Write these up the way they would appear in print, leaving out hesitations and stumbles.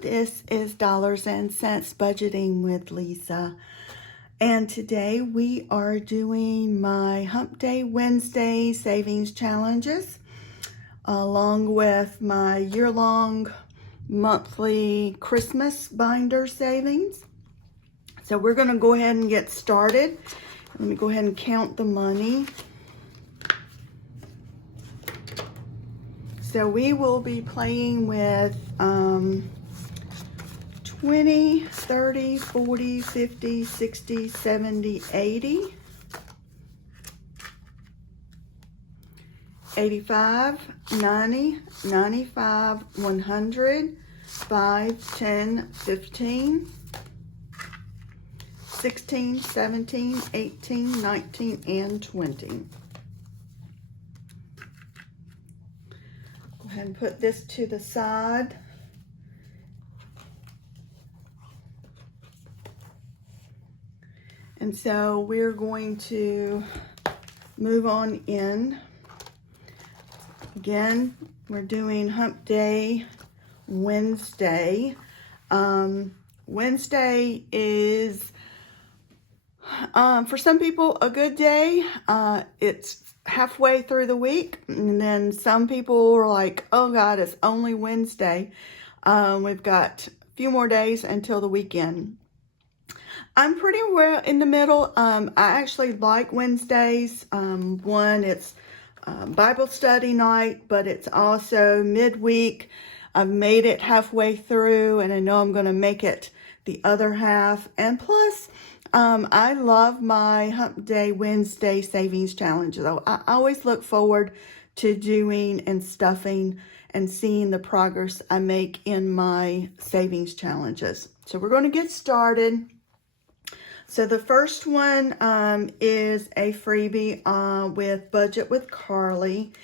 This is Dollars and Cents Budgeting with Lisa. And today we are doing my Hump Day Wednesday savings challenges along with my year-long monthly Christmas binder savings. So we're going to go ahead and get started. Let me go ahead and count the money. So we will be playing with 20, 30, 40, 50, 60, 70, 80, 85, 90, 95, 100, 5, 10, 15, 16, 17, 18, 19, and 20. Go ahead and put this to the side. And so we're going to move on in. Again, we're doing Hump Day Wednesday. Wednesday is, for some people, a good day. It's halfway through the week, and then some people are like, oh God, it's only Wednesday. We've got a few more days until the weekend. I'm pretty well in the middle. I actually like Wednesdays. One, it's Bible study night, but it's also midweek. I've made it halfway through, and I know I'm going to make it the other half. And plus, I love my Hump Day Wednesday savings challenges. I always look forward to doing and stuffing and seeing the progress I make in my savings challenges. So we're going to get started. So the first one is a freebie with Budget with Carly.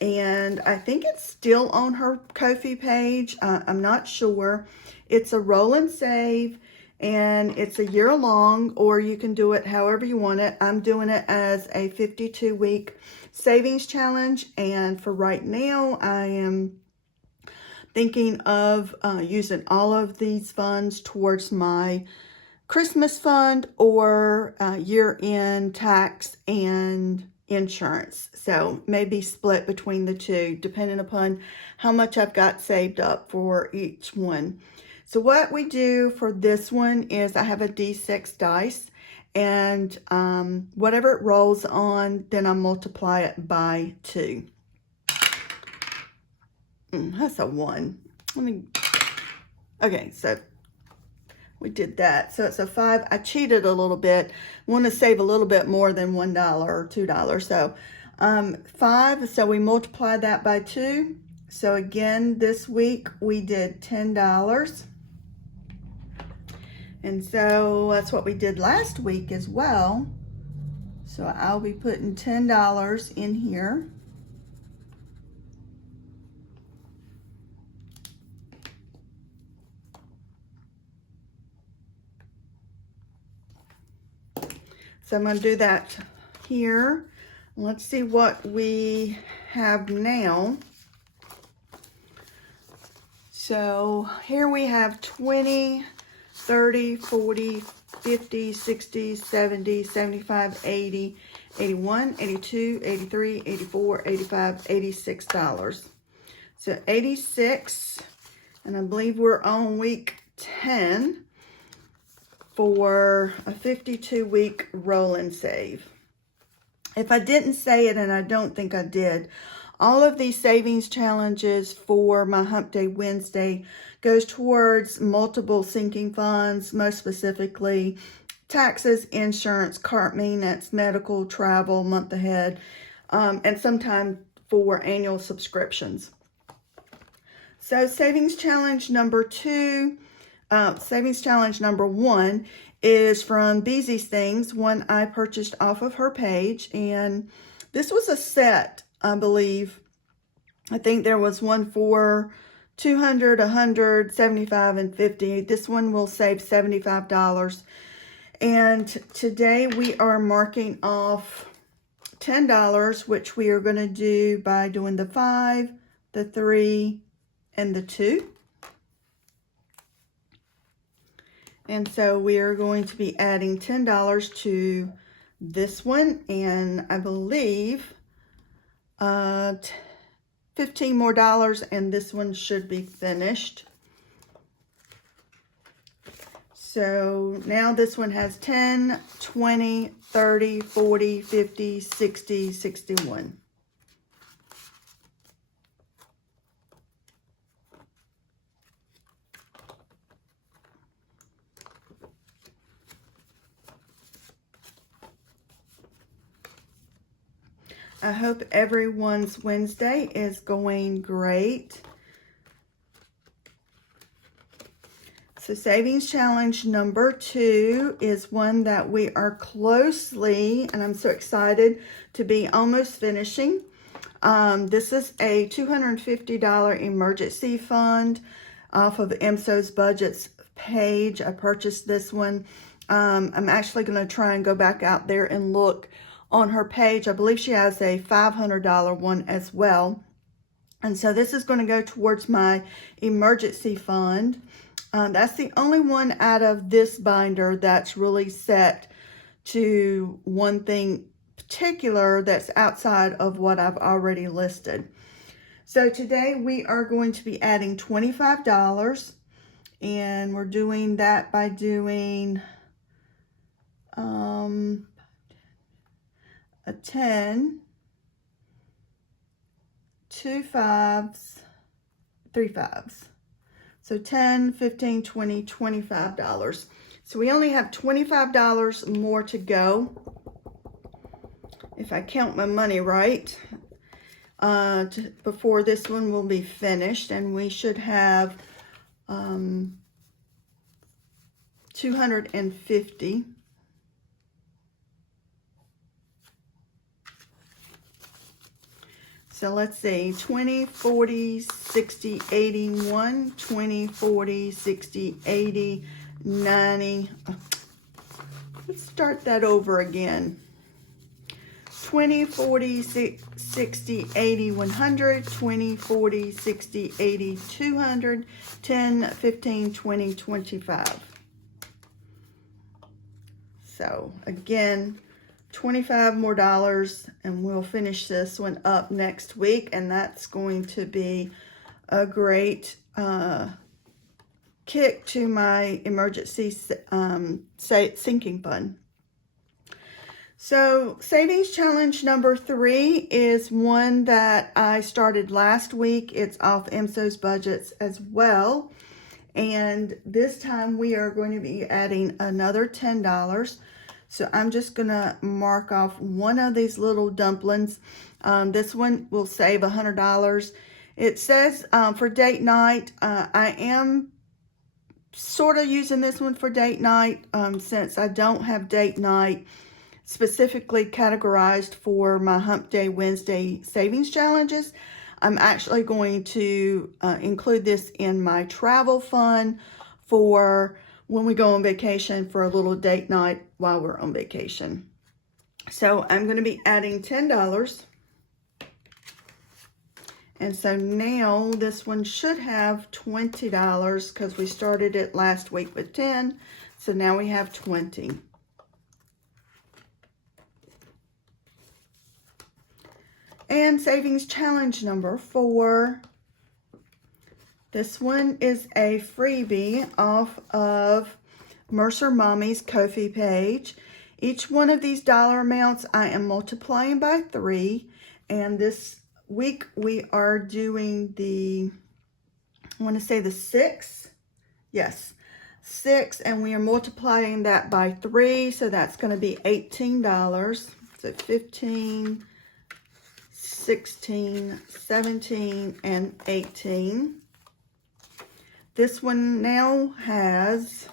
And I think it's still on her Ko-fi page. I'm not sure. It's a roll and save. And it's a year long, or you can do it however you want it. I'm doing it as a 52-week savings challenge. And for right now, I am thinking of using all of these funds towards my Christmas fund or year-end tax and insurance. So maybe split between the two, depending upon how much I've got saved up for each one. So what we do for this one is I have a D6 dice, and whatever it rolls on, then I multiply it by 2. That's a 1. Okay, so we did that. So it's a 5. I cheated a little bit. Want to save a little bit more than $1 or $2. So 5, so we multiply that by 2. So again, this week we did $10. And so that's what we did last week as well. So I'll be putting $10 in here. So I'm going to do that here. Let's see what we have now. So here we have 20, 30, 40, 50, 60, 70, 75, 80, 81, 82, 83, 84, 85, $86. So 86, and I believe we're on week 10 for a 52-week roll and save. If I didn't say it, and I don't think I did, all of these savings challenges for my Hump Day Wednesday goes towards multiple sinking funds, most specifically taxes, insurance, car maintenance, medical, travel, month ahead, and sometimes for annual subscriptions. So savings challenge number 2, savings challenge number 1 is from Beezy's Things, one I purchased off of her page. And this was a set, I believe. I think there was one for 200, 100, 75, and 50. This one will save $75. And today we are marking off $10, which we are going to do by doing the 5, the 3, and the 2. And so we are going to be adding $10 to this one, and I believe 15 more dollars, and this one should be finished. So now this one has 10, 20, 30, 40, 50, 60, 61. I hope everyone's Wednesday is going great. So savings challenge number 2 is one that we are closely, and I'm so excited to be almost finishing. This is a $250 emergency fund off of MSO's budgets page. I purchased this one. I'm actually going to try and go back out there and look on her page. I believe she has a $500 one as well. And so this is going to go towards my emergency fund. That's the only one out of this binder that's really set to one thing particular that's outside of what I've already listed. So today we are going to be adding $25, and we're doing that by doing a 10, 2 5s, 3 5s. So 10, 15, 20, $25. So we only have $25 more to go, if I count my money right, before this one will be finished, and we should have 250. So let's see, 20, 40, 60, 81, 20, 40, 60, 80, 90. Let's start that over again. 20, 40, 60, 80, 100, 20, 40, 60, 80, 200, 10, 15, 20, 25. So again, $25 more, and we'll finish this one up next week, and that's going to be a great kick to my emergency sinking fund. So savings challenge number 3 is one that I started last week. It's off MSO's budgets as well, and this time we are going to be adding another $10. So I'm just going to mark off one of these little dumplings. This one will save $100. It says for date night. I am sort of using this one for date night since I don't have date night specifically categorized for my Hump Day Wednesday savings challenges. I'm actually going to include this in my travel fund for when we go on vacation, for a little date night while we're on vacation. So I'm going to be adding $10. And so now this one should have $20 because we started it last week with 10. So now we have 20. And savings challenge number 4. This one is a freebie off of Mercer Mommy's Ko-fi page. Each one of these dollar amounts I am multiplying by 3. And this week we are doing the, I want to say the 6. Yes, 6. And we are multiplying that by 3. So that's going to be $18. So 15, 16, 17, and 18. This one now has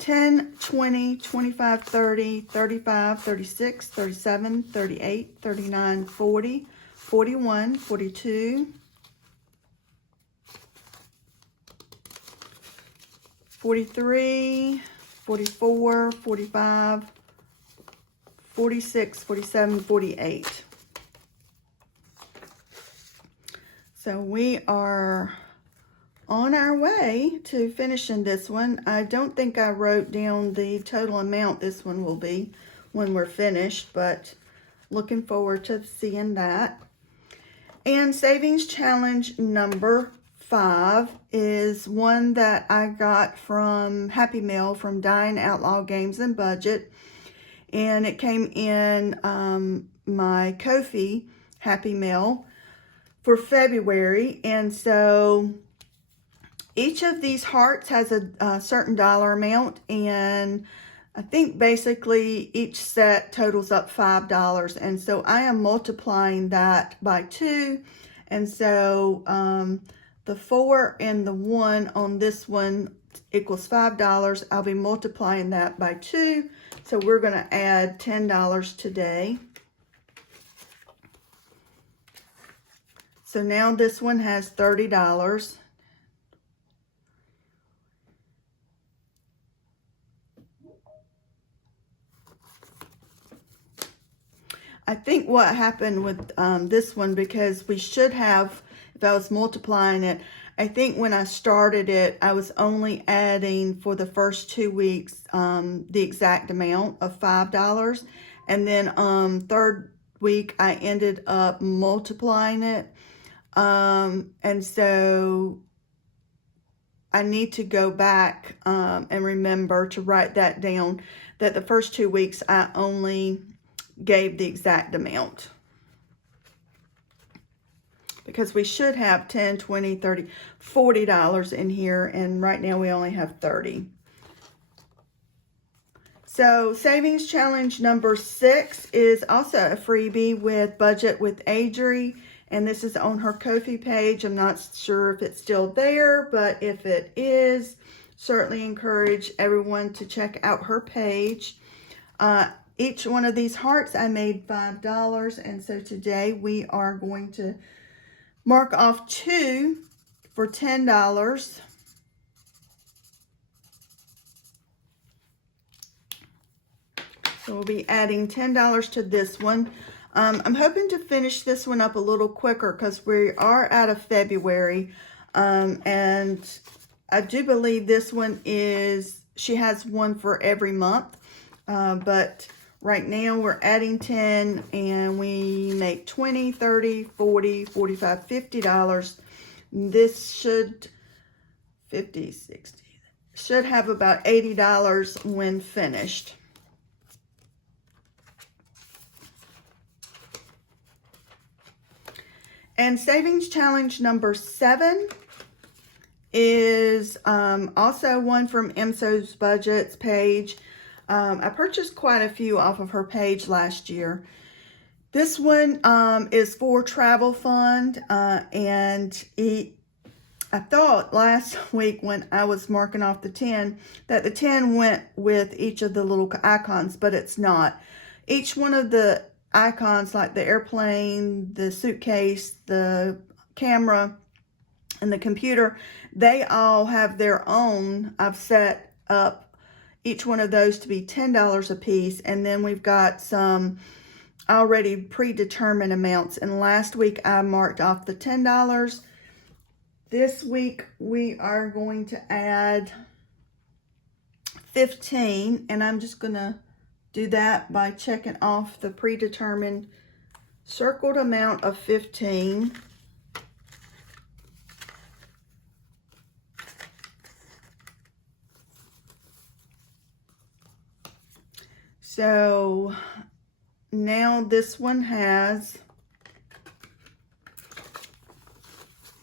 $10, $20, $25, $30, $35, $36, $37, $38, $39, $40, $41, $42, $43, $44, $45, $46, $47, $48. So we are on our way to finishing this one. I don't think I wrote down the total amount this one will be when we're finished, but looking forward to seeing that. And savings challenge number 5 is one that I got from Happy Meal from Dine Outlaw Games and Budget. And it came in my Ko-fi Happy Meal for February. And so each of these hearts has a certain dollar amount, and I think basically each set totals up $5. And so I am multiplying that by 2. And so the 4 and the 1 on this one equals $5. I'll be multiplying that by 2. So we're going to add $10 today. So now this one has $30. I think what happened with this one, because we should have, if I was multiplying it, I think when I started it, I was only adding for the first 2 weeks the exact amount of $5. And then third week, I ended up multiplying it. And so I need to go back and remember to write that down, that the first 2 weeks I only gave the exact amount, because we should have $10, $20, $30, $40 in here, and right now we only have $30. So savings challenge number 6 is also a freebie with Budget with Adri, and this is on her Ko-fi page. I'm not sure if it's still there, but if it is, certainly encourage everyone to check out her page. Each one of these hearts I made $5, and so today we are going to mark off 2 for $10. So we'll be adding $10 to this one. I'm hoping to finish this one up a little quicker because we are out of February, and I do believe this one is, she has one for every month, but right now we're adding 10 and we make $20, $30, $40, $45, $50. This should, 50, 60, should have about $80 when finished. And savings challenge number 7 is also one from MSO's Budgets page. I purchased quite a few off of her page last year. This one is for travel fund, and I thought last week when I was marking off the 10 that the 10 went with each of the little icons, but it's not. Each one of the icons, like the airplane, the suitcase, the camera, and the computer, they all have their own. I've set up each one of those to be $10 a piece, and then we've got some already predetermined amounts. And last week I marked off the $10. This week we are going to add 15, and I'm just gonna do that by checking off the predetermined circled amount of 15. So now this one has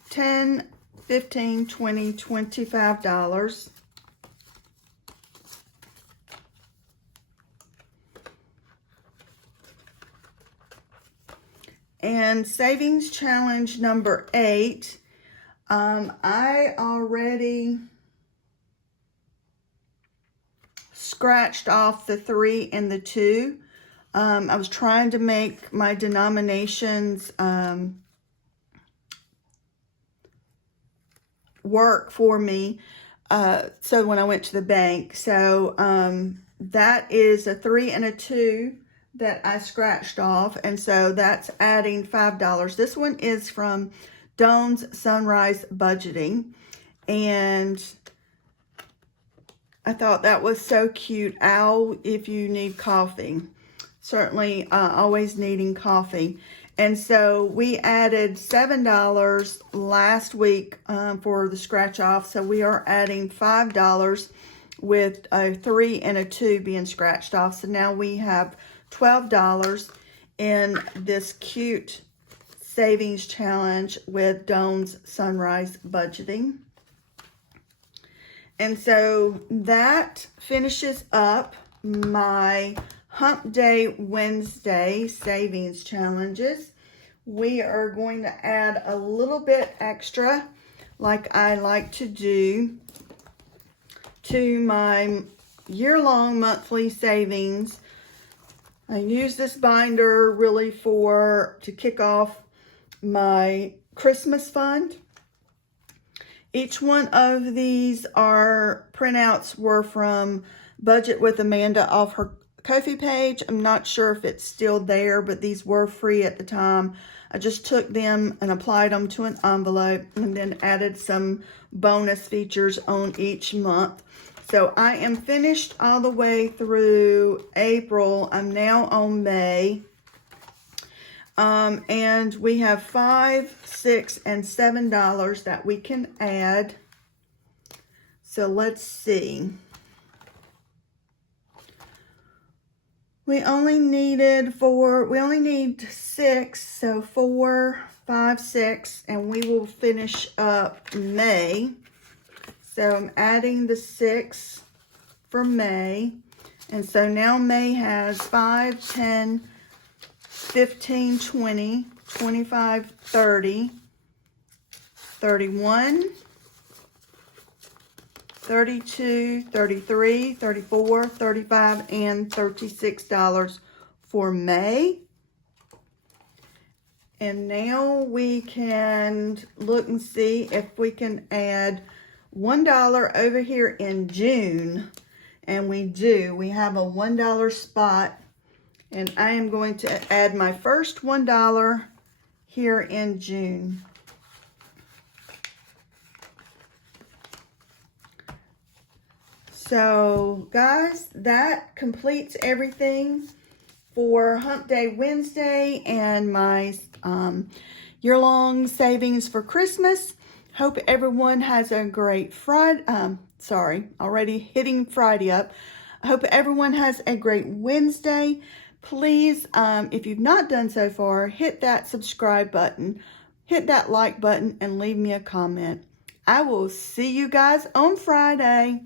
10, 15, 20, $25. And savings challenge number 8, I already scratched off the 3 and the 2. I was trying to make my denominations work for me, so when I went to the bank. So that is a 3 and a 2 that I scratched off, and so that's adding $5. This one is from Dawn's Sunrise Budgeting. And I thought that was so cute. Al, if you need coffee. Certainly always needing coffee. And so we added $7 last week for the scratch off. So we are adding $5 with a 3 and a 2 being scratched off. So now we have $12 in this cute savings challenge with Dawn's Sunrise Budgeting. And so that finishes up my Hump Day Wednesday savings challenges. We are going to add a little bit extra, like I like to do, to my year-long monthly savings. I use this binder really to kick off my Christmas fund. Each one of these printouts were from Budget with Amanda off her Ko-fi page. I'm not sure if it's still there, but these were free at the time. I just took them and applied them to an envelope and then added some bonus features on each month. So I am finished all the way through April. I'm now on May. And we have $5, $6, and $7 that we can add. So let's see. We only need 6, so 4, 5, 6, and we will finish up May. So I'm adding the 6 for May. And so now May has 5, 10, 15, 20, 25, 30, 31, 32, 33, 34, 35, and $36 for May. And now we can look and see if we can add $1 over here in June. And we do. We have a $1 spot. And I am going to add my first $1 here in June. So, guys, that completes everything for Hump Day Wednesday and my year-long savings for Christmas. Hope everyone has a great Friday. Already hitting Friday up. I hope everyone has a great Wednesday. Please, if you've not done so far, hit that subscribe button, hit that like button, and leave me a comment. I will see you guys on Friday.